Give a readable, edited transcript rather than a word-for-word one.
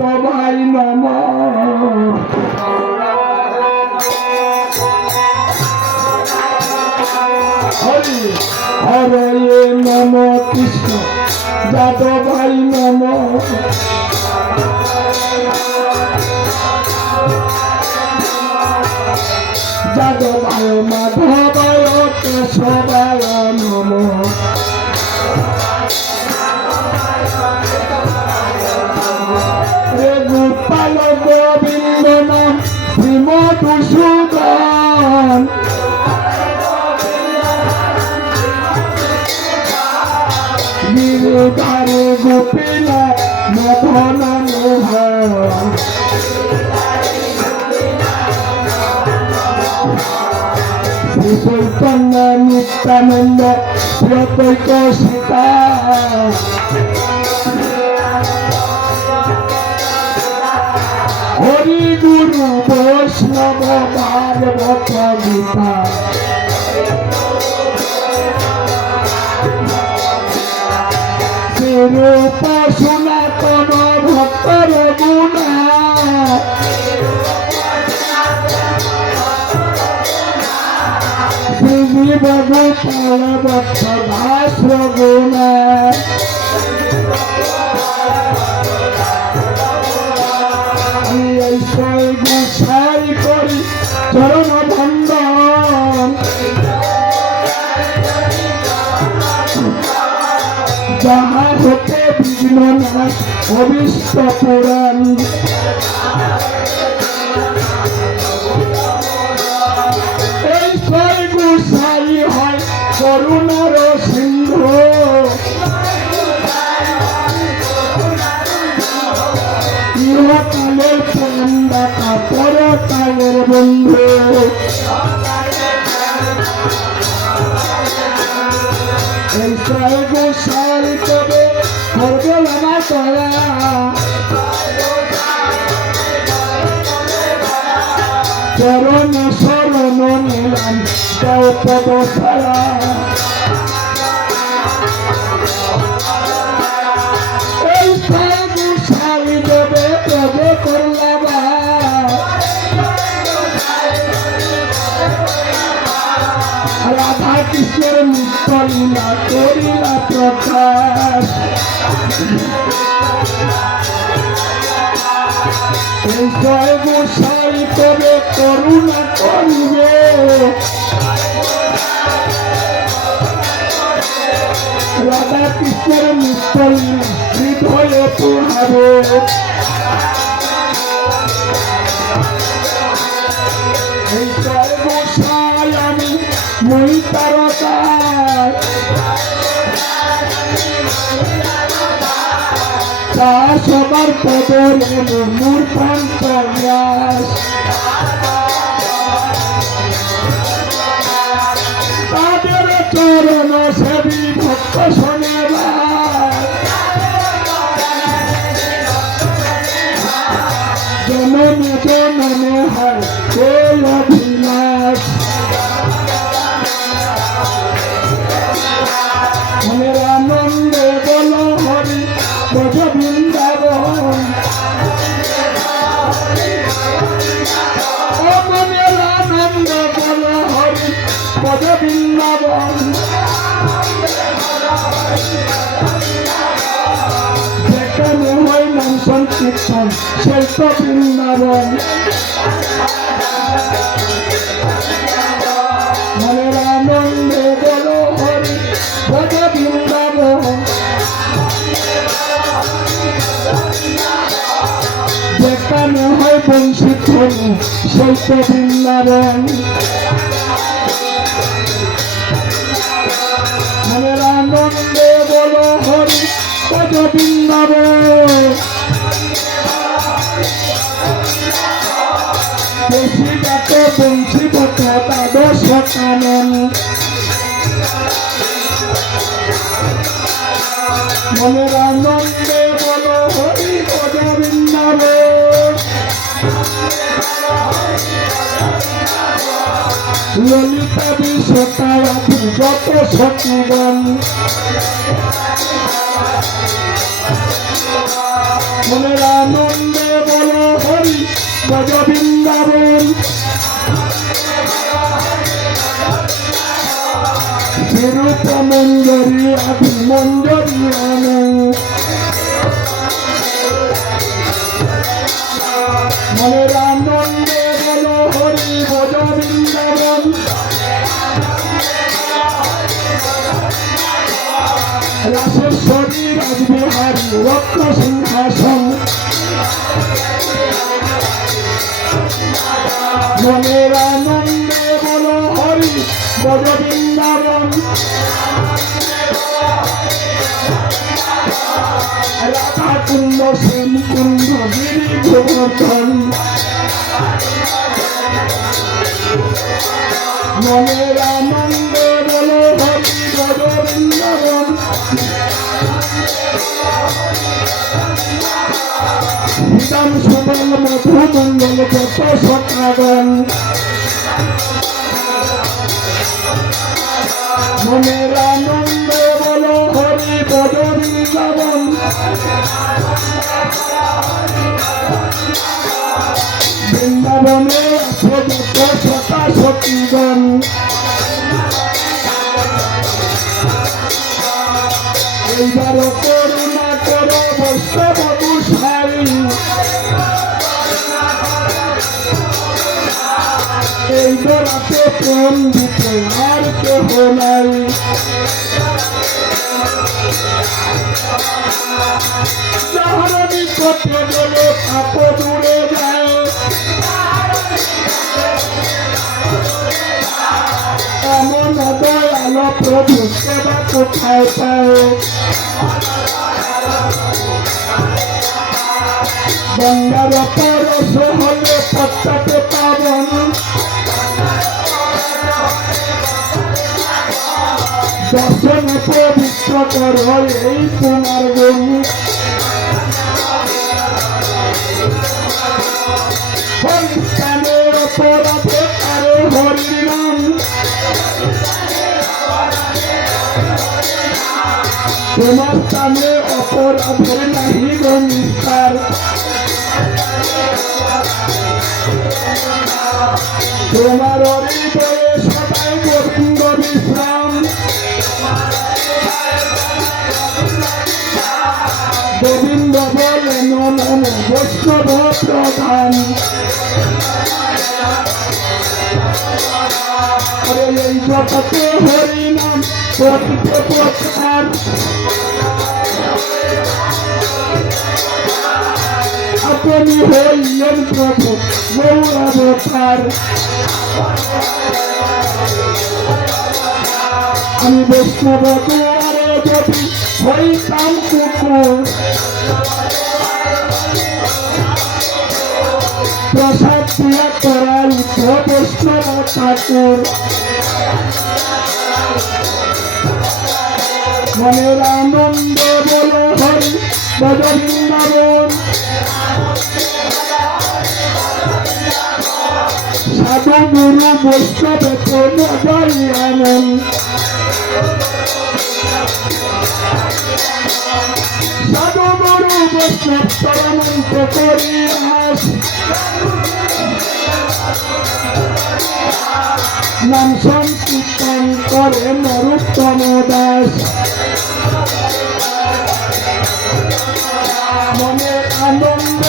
ভাই নম হরি হরে নম কৃষ্ণ যাদব ভাই নম যাদবায় মাধবায় কেশবায় নম রে গোপাল গোবিন্দ নাম শ্রীমধুসূদন গিরিধারে গোপীনাথ মদন মোহন শ্রী চৈতন্য নিত্যানন্দ শ্রীদ্বৈত সীতা হরি গুরু বৈষ্ণব ভাগবত গীতা শ্রীরূপ সনাতন ভক্তর গুণা শ্রীজীব গোপাল ভক্ত দাস গুণা গোসাই করি চরণ বন্দন যাহা হতে বিঘ্ন নাশ অবিষ্ট পুরাণ এই ছয় গোসাই হয় করুণার সিন্ধু ইহকালের প্রাণ দাতা পরকালের বন্ধু এই ছয় গোসাই তবে করবে আমার তলা চরণ শরণ নিলাম দেও পদ ছাড়া এই ছয় গোসাই দেবে প্রভে করলাম রাধা কৃষ্ণের মুক্ত লীলা করিলা প্রকাশ এই জয় গোসাই তবে করুণা করিবে রাধা কৃষ্ণের মুক্ত লীলা হৃদয়ে পোহাবে এই জয় গোসাই আমি মই তারকার তা সবার পদর মূর পঞ্চন্যাস তাদের চরণ সেবী ভক্ত শোনেবার জনমে জনমে হয় এই অভিলাষ মনের আনন্দে বল হরি ব্রজ বৃন্দাবন ও মনের আনন্দে বল হরি ব্রজ বৃন্দাবন যেখানে হয় নাম সংকীর্তন সেই তো বৃন্দাবন মনের আনন্দে বল হরি ব্রজ বৃন্দাবন যেখানে হয় বংশী ধ্বনি সেই তো বৃন্দাবন মনের আনন্দে বল হরি ব্রজ বৃন্দাবন বেশি গাত বংশী পথ দ্বাদশ কানন মনের আনন্দে বল হরি ব্রজ বৃন্দাবন ললিতা বিশ্বতারা যত সতীগণ মনের আনন্দে বলো হরি ভজ বৃন্দাবন বিরূপ মঞ্জরি আদি মঞ্জরি আনো মনের আনন্দে বলো হরি ভজ বৃন্দাবন রাসেশ্বরী রাজবিহারী রত্ন সিংহাসন মনের আনন্দে বলো হরি ভজ বৃন্দাবন রাধা কুণ্ড শ্যাম কুণ্ড গিরি গোবর্ধন মনের আনন্দে বলো হরি ভজ বৃন্দাবন হিতাম সুবল মধুমঙ্গল যত সখাগণ মনের আনন্দে বলো হরি ভজ বৃন্দাবন বৃন্দাবনে আছে যত সখা সখীগণ এইবার করুণা করো বৈষ্ণবধূ সারি এই দোলাতে প্রেম দিতে আর কেহ নাই যাহার নিকটে গেলে পাপ দূরে যায় এমন দয়াল প্রভু সেবা কোথায় পায় গঙ্গার পরশ হলে পশ্চাতে পাবন দর্শনে পবিত্র কর এই তোমার গুণ হরিস্থানের অপরাধে কারো হরির নাম তোমার স্থানে অপরাধের নাহি গণিস্তার তোমার হৃদয়ে সদাই গোবিন্দ বিশ্রাম গোবিন্দ বলে নম বৈষ্ণব প্রধান এই জগতে হরি নাম পতিতে প্রচার আপনি হইলেন প্রভু গৌরাবতার আমি বৈষ্ণব দুয়ারে যদি হইতাম কুকুর প্রসাদ দিয়া করাল বৈষ্ণব ঠাকুর মনের আনন্দ বলো হরি ভজ বৃন্দাবন সাধু গুরু বৈষ্ণবে কোন যাই এমন সাধু গুরু বৈষ্ণব পরমন্ত করি আস নাম সংকীর্তন করে নরোত্তম দাস মনের আনন্দ